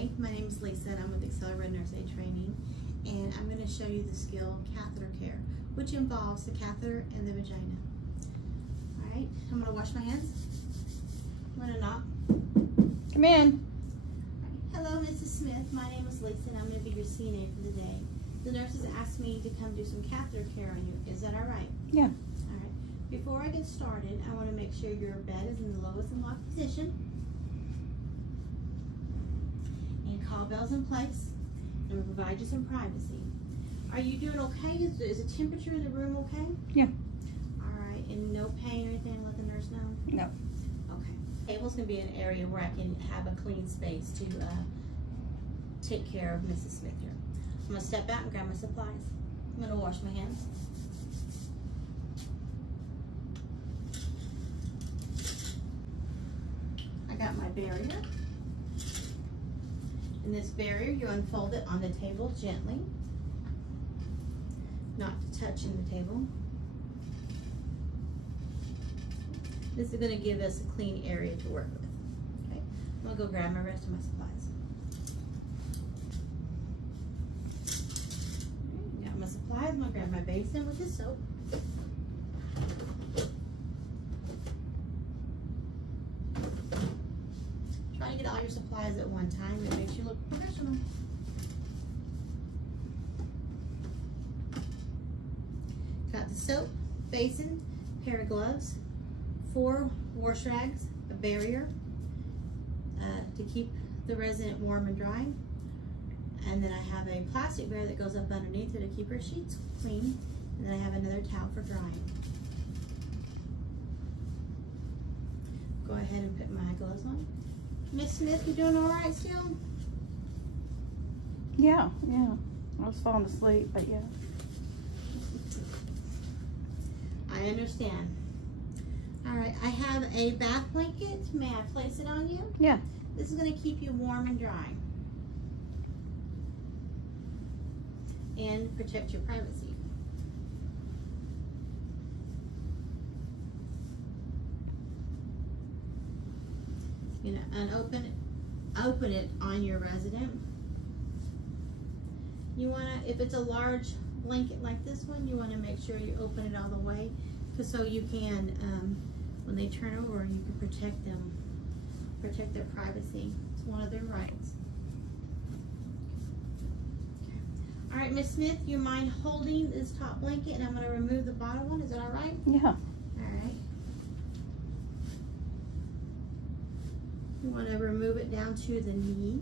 Hi, my name is Lisa and I'm with Accelerated Nurse Aid Training, and I'm going to show you the skill catheter care, which involves the catheter and the vagina. Alright, I'm going to wash my hands. I'm going to knock. Come in. Hello, Mrs. Smith. My name is Lisa and I'm going to be your CNA for the day. The nurses asked me to come do some catheter care on you. Is that alright? Yeah. Alright. Before I get started, I want to make sure your bed is in the lowest and locked position. And call bells in place, and we'll provide you some privacy. Are you doing okay? Is the temperature in the room okay? Yeah. Alright, and no pain or anything, let the nurse know? No. Okay. Table's going to be an area where I can have a clean space to take care of Mrs. Smith here. I'm going to step out and grab my supplies. I'm going to wash my hands. I got my barrier. In this barrier, you unfold it on the table gently, not touching the table. This is going to give us a clean area to work with. Okay, I'm going to go grab my rest of my supplies. Got my supplies. I'm going to grab my basin with the soap. Try to get all your supplies at one time. It makes you look professional. Got the soap, basin, pair of gloves, 4 wash rags, a barrier to keep the resident warm and dry. And then I have a plastic barrier that goes up underneath her to keep her sheets clean. And then I have another towel for drying. Go ahead and put my gloves on. Miss Smith, you doing all right still? Yeah. I was falling asleep, but yeah. I understand. All right, I have a bath blanket. May I place it on you? Yeah. This is going to keep you warm and dry. And protect your privacy. You know, and open it on your resident. You want to, if it's a large blanket like this one, you want to make sure you open it all the way, so you can, when they turn over, you can protect them, protect their privacy. It's one of their rights. All right, Miss Smith, you mind holding this top blanket, and I'm going to remove the bottom one. Is that all right? Yeah. All right. You want to remove it down to the knees.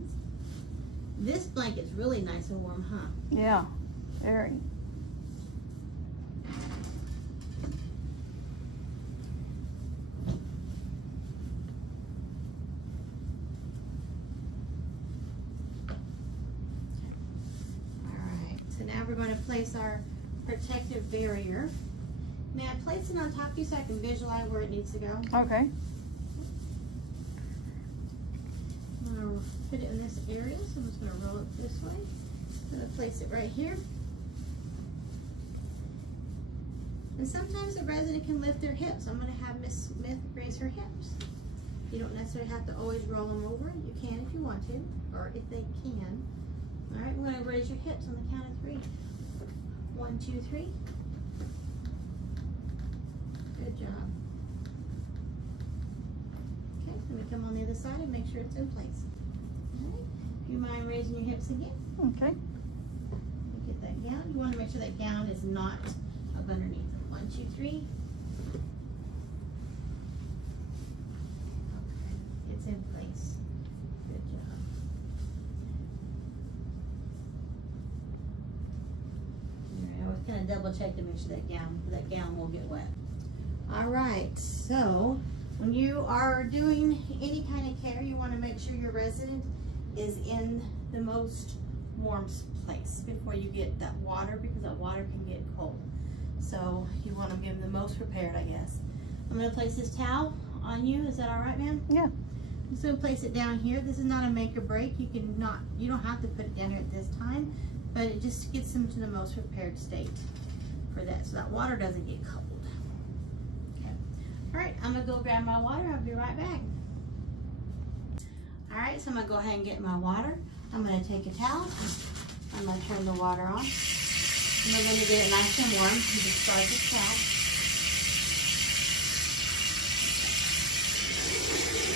This blanket's really nice and warm, huh? Yeah, very. Alright, so now we're going to place our protective barrier. May I place it on top of you so I can visualize where it needs to go? Okay. I'm going to put it in this area, so I'm just going to roll it this way. I'm going to place it right here. And sometimes the resident can lift their hips. I'm going to have Miss Smith raise her hips. You don't necessarily have to always roll them over. You can if you want to, or if they can. All right, we're going to raise your hips on the count of 3. 1, 2, 3. Good job. Okay, let me come on the other side and make sure it's in place. All right. Do you mind raising your hips again? Okay. Get that gown. You want to make sure that gown is not up underneath. 1, 2, 3. Okay, it's in place. Good job. All right, I always kind of double check to make sure that gown won't get wet. All right, so when you are doing any kind of care, you want to make sure your resident is in the most warm place before you get that water, because that water can get cold. So you want to give them the most prepared, I guess. I'm going to place this towel on you. Is that all right, ma'am? Yeah. I'm just going to place it down here. This is not a make or break. You don't have to put it down here at this time, but it just gets them to the most prepared state for that, so that water doesn't get cold. Okay. All right, I'm going to go grab my water. I'll be right back. All right. right, so I'm gonna go ahead and get my water. I'm gonna take a towel. I'm gonna turn the water on. And we're gonna get it nice and warm. You just start this towel.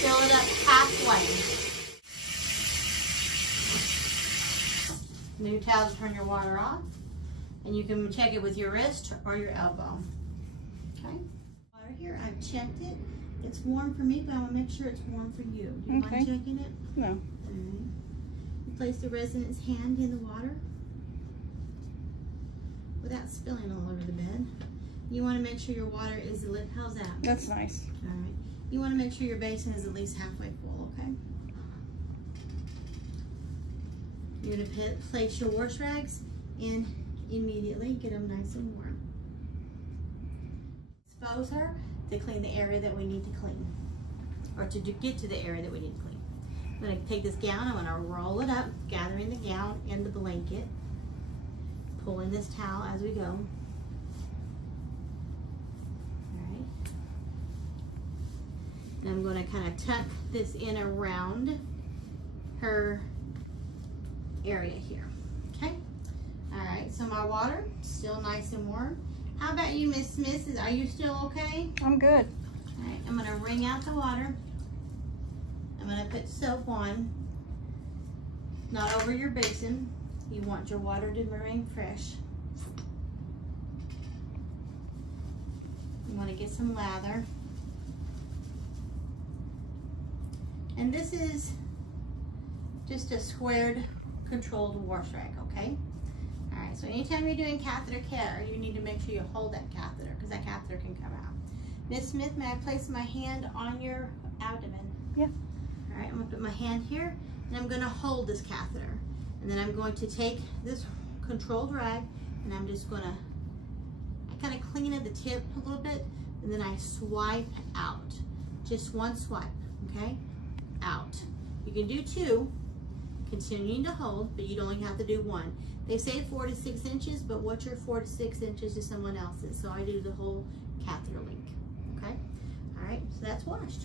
Fill it up halfway. New towel to turn your water off. And you can check it with your wrist or your elbow. Okay. Water here, I've checked it. It's warm for me, but I want to make sure it's warm for you. Do you mind checking it? No. All right. You place the resident's hand in the water without spilling all over the bed. You want to make sure your water is lit. How's that? That's nice. All right. You want to make sure your basin is at least halfway full, okay? You're going to place your wash rags in immediately. Get them nice and warm. Expose her to clean the area that we need to clean, or to get to the area that we need to clean. I'm going to take this gown, I'm going to roll it up, gathering the gown and the blanket, pulling this towel as we go. All right. And I'm going to kind of tuck this in around her area here. Okay. All right. So my water still nice and warm. How about you, Miss Smith? Are you still okay? I'm good. All right. I'm going to wring out the water. I'm going to put soap on, not over your basin. You want your water to remain fresh. You want to get some lather. And this is just a squared controlled wash rag, okay? All right, so anytime you're doing catheter care, you need to make sure you hold that catheter because that catheter can come out. Miss Smith, may I place my hand on your abdomen? Yeah. All right, I'm gonna put my hand here and I'm gonna hold this catheter. And then I'm going to take this controlled rag and I'm just gonna, I kind of clean at the tip a little bit and then I swipe out. Just one swipe, okay? Out. You can do two, continuing to hold, but you'd only have to do one. They say 4 to 6 inches, but what's your 4 to 6 inches to someone else's? So I do the whole catheter link, okay? All right, so that's washed.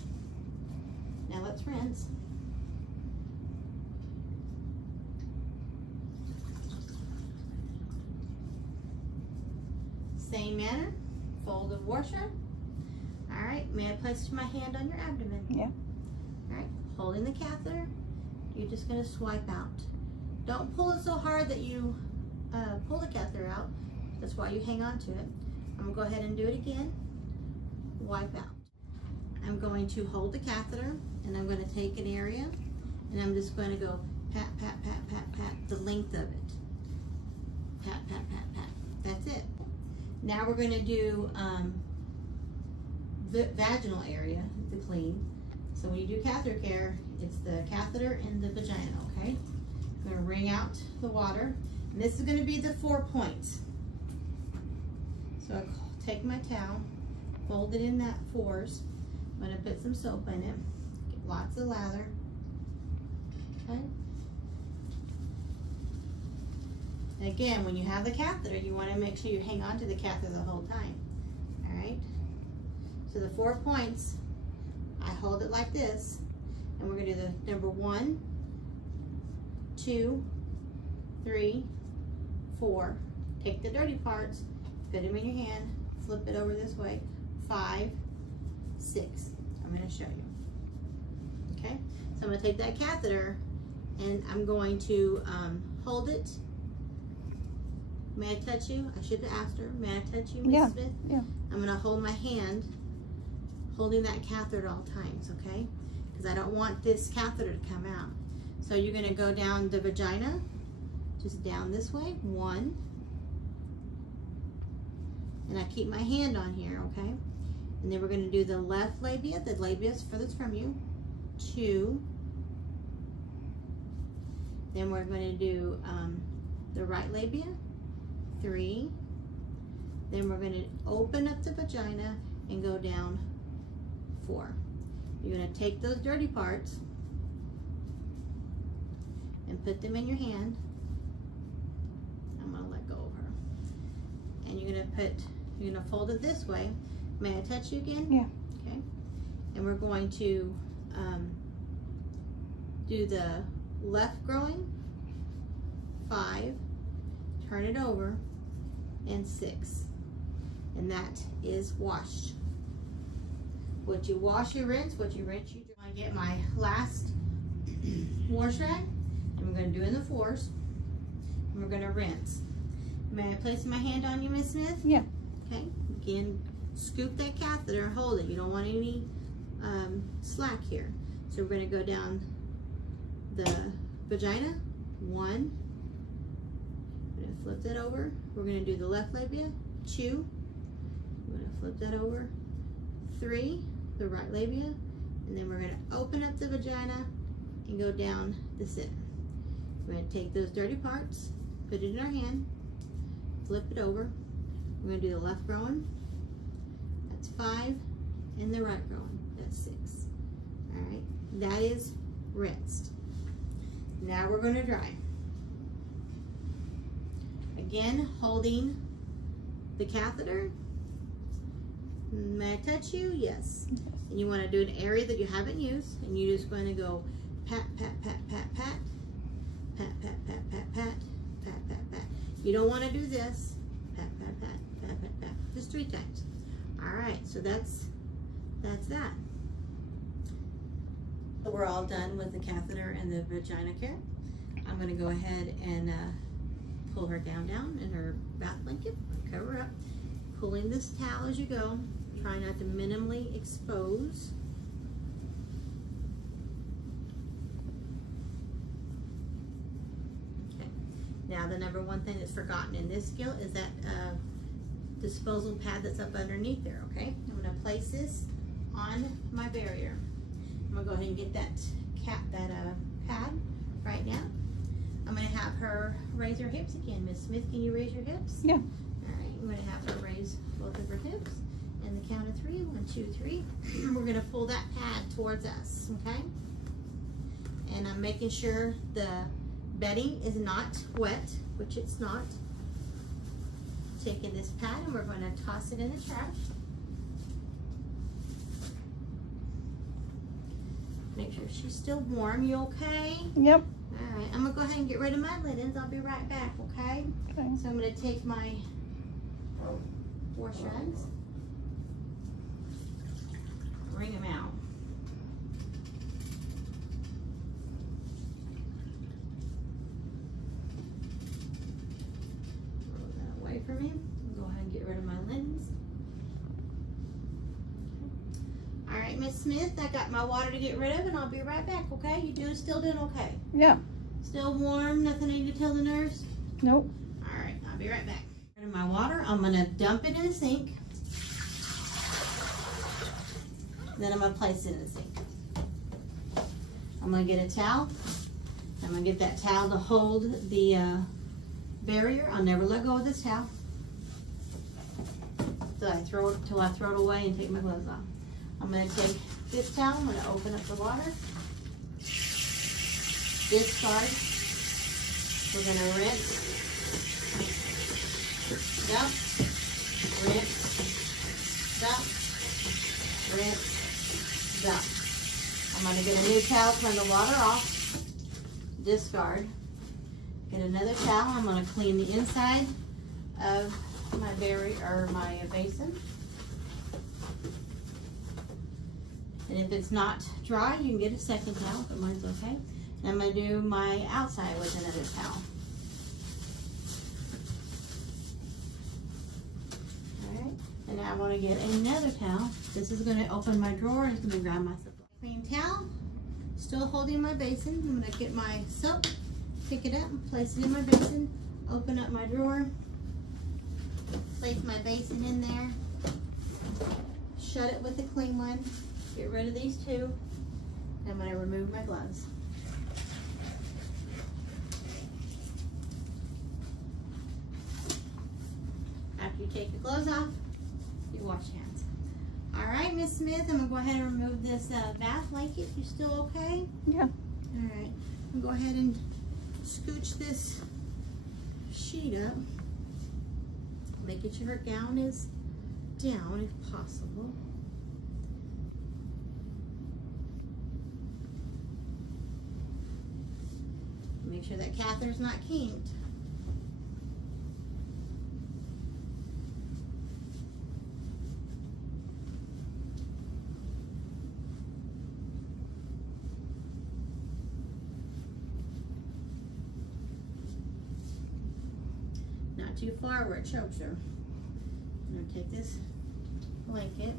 Now let's rinse. Same manner, fold the washer. All right, may I place my hand on your abdomen? Yeah. All right, holding the catheter, you're just gonna swipe out. Don't pull it so hard that you pull the catheter out. That's why you hang on to it. I'm gonna go ahead and do it again. Wipe out. I'm going to hold the catheter and I'm gonna take an area and I'm just gonna go pat, pat, pat, pat, pat, the length of it. Pat, pat, pat, pat. That's it. Now we're gonna do the vaginal area to clean. So when you do catheter care, it's the catheter and the vagina, okay? I'm gonna wring out the water. And this is gonna be the 4 points. So I take my towel, fold it in that 4s. I'm gonna put some soap in it, get lots of lather, okay? And again, when you have the catheter, you wanna make sure you hang on to the catheter the whole time, all right? So the 4 points, I hold it like this, and we're gonna do the number 1, 2, 3, 4. Take the dirty parts, put them in your hand, flip it over this way, 5, 6. I'm gonna show you, okay? So I'm gonna take that catheter and I'm going to hold it. May I touch you? I should have asked her. May I touch you, Ms. Smith? Yeah. I'm gonna hold my hand, holding that catheter at all times, okay? Because I don't want this catheter to come out. So you're gonna go down the vagina, just down this way, 1. And I keep my hand on here, okay? And then we're gonna do the left labia, the labia is furthest from you, 2. Then we're gonna do the right labia, 3. Then we're gonna open up the vagina and go down 4. You're gonna take those dirty parts and put them in your hand. I'm gonna let go of her. And you're gonna fold it this way. May I touch you again? Yeah. Okay. And we're going to do the left groin, 5, turn it over, and 6. And that is washed. What you wash, you rinse. What you rinse, you do. I get my last wash rag, and we're going to do in the 4s, and we're going to rinse. May I place my hand on you, Miss Smith? Yeah. Okay. Again, scoop that catheter and hold it. You don't want any slack here. So we're going to go down the vagina. 1. We're going to flip that over. We're going to do the left labia. 2. We're going to flip that over. 3. The right labia. And then we're going to open up the vagina and go down the center. We're going to take those dirty parts, put it in our hand, flip it over. We're going to do the left groin. That's 5. And the right groin. That's 6. All right. That is rinsed. Now we're going to dry. Again, holding the catheter. May I touch you? Yes. And you want to do an area that you haven't used, and you're just going to go pat, pat, pat, pat, pat, pat, pat, pat, pat, pat, pat, pat, pat. You don't want to do this. Pat, pat, pat, pat, pat, pat. Just 3 times. All right. So that's that. We're all done with the catheter and the vagina care. I'm going to go ahead and pull her down in her bath blanket, cover her up, pulling this towel as you go. Try not to minimally expose. Okay. Now the number 1 thing that's forgotten in this skill is that disposal pad that's up underneath there. Okay, I'm going to place this on my barrier. I'm going to go ahead and get that pad right now. I'm going to have her raise her hips again. Miss Smith, can you raise your hips? Yeah. All right, I'm going to have her raise both of her hips. And the count of 3, 1, 2, 3. We're going to pull that pad towards us, okay? And I'm making sure the bedding is not wet, which it's not. Taking this pad and we're going to toss it in the trash. Make sure she's still warm. You okay? Yep. All right, I'm going to go ahead and get rid of my linens. I'll be right back, okay? Okay. So I'm going to take my wash rags. Wring them out. Roll that away from me. Go ahead and get rid of my linens. Okay. All right, Miss Smith, I got my water to get rid of, and I'll be right back. Okay? You still doing okay? Yeah. Still warm? Nothing I need to tell the nurse? Nope. All right, I'll be right back. Rid of my water. I'm gonna dump it in the sink. Then I'm going to place it in the sink. I'm going to get a towel. I'm going to get that towel to hold the barrier. I'll never let go of this towel till I throw it away and take my gloves off. I'm going to take this towel. I'm going to open up the water. Discard. We're going to rinse. Dump. Rinse. Dump. Rinse. Dump. I'm going to get a new towel, turn the water off, discard, get another towel. I'm going to clean the inside of my my basin. And if it's not dry, you can get a second towel, but mine's okay. And I'm going to do my outside with another towel. And now I want to get another towel. This is going to open my drawer and it's going to grab my supply. Clean towel, still holding my basin. I'm going to get my soap, pick it up, place it in my basin, open up my drawer, place my basin in there, shut it with a clean one, get rid of these 2, and I'm going to remove my gloves. After you take the gloves off, you wash your hands. All right, Miss Smith, I'm gonna go ahead and remove this bath blanket. You still okay? Yeah. All right, I'm gonna go ahead and scooch this sheet up, making sure her gown is down if possible. . Make sure that catheter's not kinked. Not too far where it chokes her. I'm going to take this blanket,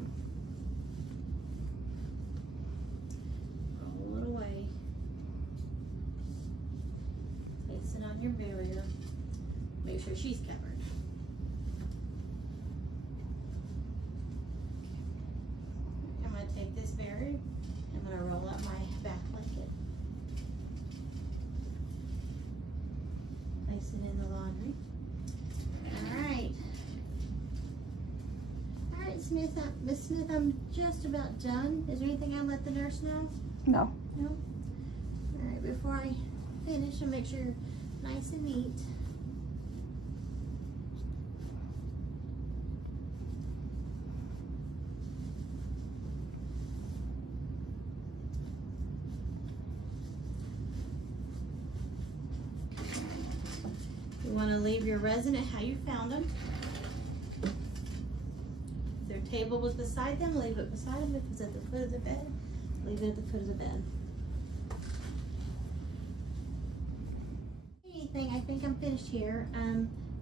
roll it away, place it on your barrier, make sure she's covered. I'm going to take this barrier, I'm going to roll up my back blanket, place it in the laundry. Alright. Alright, Smith, Miss Smith, I'm just about done. Is there anything I'll let the nurse know? No. No? Alright, before I finish, I'll make sure you're nice and neat. You want to leave your resident how you found them. If their table was beside them, leave it beside them. If it's at the foot of the bed, leave it at the foot of the bed. Anything, I think I'm finished here.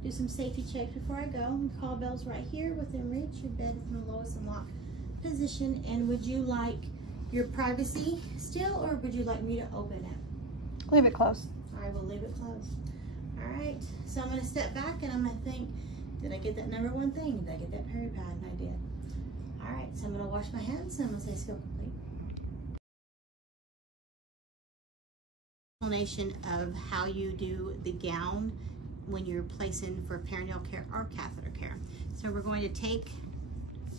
Do some safety checks before I go. Call bell's right here within reach. Your bed is in the lowest and locked position. And would you like your privacy still, or would you like me to open it? Leave it close. I will leave it closed. All right, so I'm gonna step back and I'm gonna think, did I get that number one thing? Did I get that peri pad? And I did. All right, so I'm gonna wash my hands and I'm gonna say skill complete. Explanation of how you do the gown when you're placing for perinatal care or catheter care. So we're going to take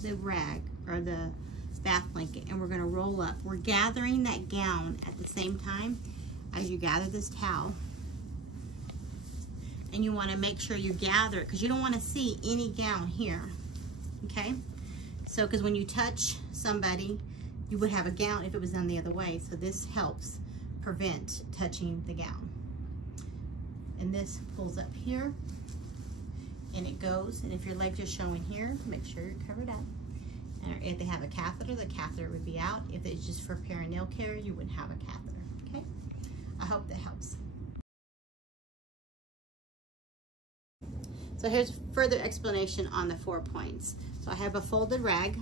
the rag or the bath blanket and we're gonna roll up. We're gathering that gown at the same time as you gather this towel. And you want to make sure you gather it because you don't want to see any gown here, okay? So, because when you touch somebody, you would have a gown if it was done the other way. So this helps prevent touching the gown. And this pulls up here, and it goes. And if your legs are showing here, make sure you're covered up. And if they have a catheter, the catheter would be out. If it's just for perinatal care, you wouldn't have a catheter, okay? I hope that helps. So here's further explanation on the 4 points. So I have a folded rag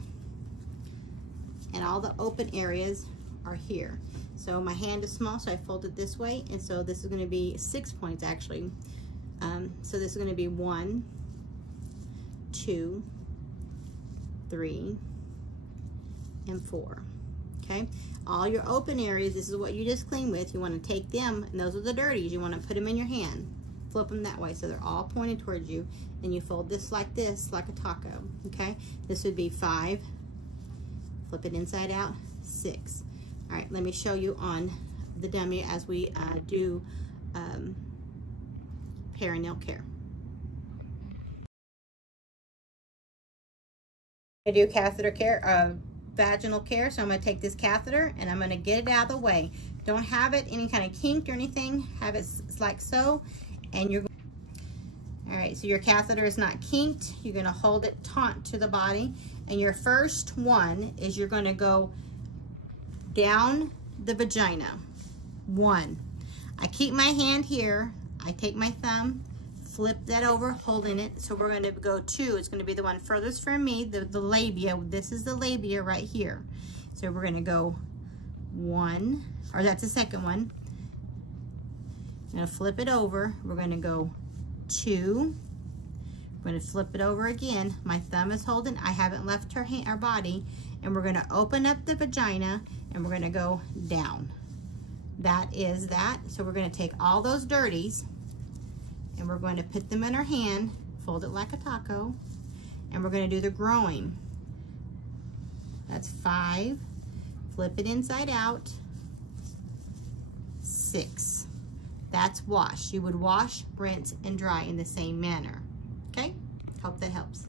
and all the open areas are here. So my hand is small, so I fold it this way. And so this is gonna be 6 points actually. So this is gonna be 1, 2, 3, and 4, okay? All your open areas, this is what you just cleaned with. You wanna take them, and those are the dirties. You wanna put them in your hand. Flip them that way so they're all pointed towards you, and you fold this like a taco, okay? This would be 5, flip it inside out, 6. All right, let me show you on the dummy as we do perinatal care. I do catheter care, vaginal care, so I'm gonna take this catheter and I'm gonna get it out of the way. Don't have it any kind of kinked or anything, have it like so. And you're, all right, so your catheter is not kinked. You're gonna hold it taut to the body. And your first one is you're gonna go down the vagina. 1. I keep my hand here. I take my thumb, flip that over, holding it. So we're gonna go 2. It's gonna be the one furthest from me, the labia. This is the labia right here. So we're gonna go 1, or that's the second one. I'm gonna flip it over. We're gonna go 2. We're gonna flip it over again. My thumb is holding. I haven't left her body. And we're gonna open up the vagina and we're gonna go down. That is that. So we're gonna take all those dirties and we're going to put them in our hand, fold it like a taco, and we're gonna do the growing. That's 5. Flip it inside out. 6. That's wash. You would wash, rinse, and dry in the same manner. Okay? Hope that helps.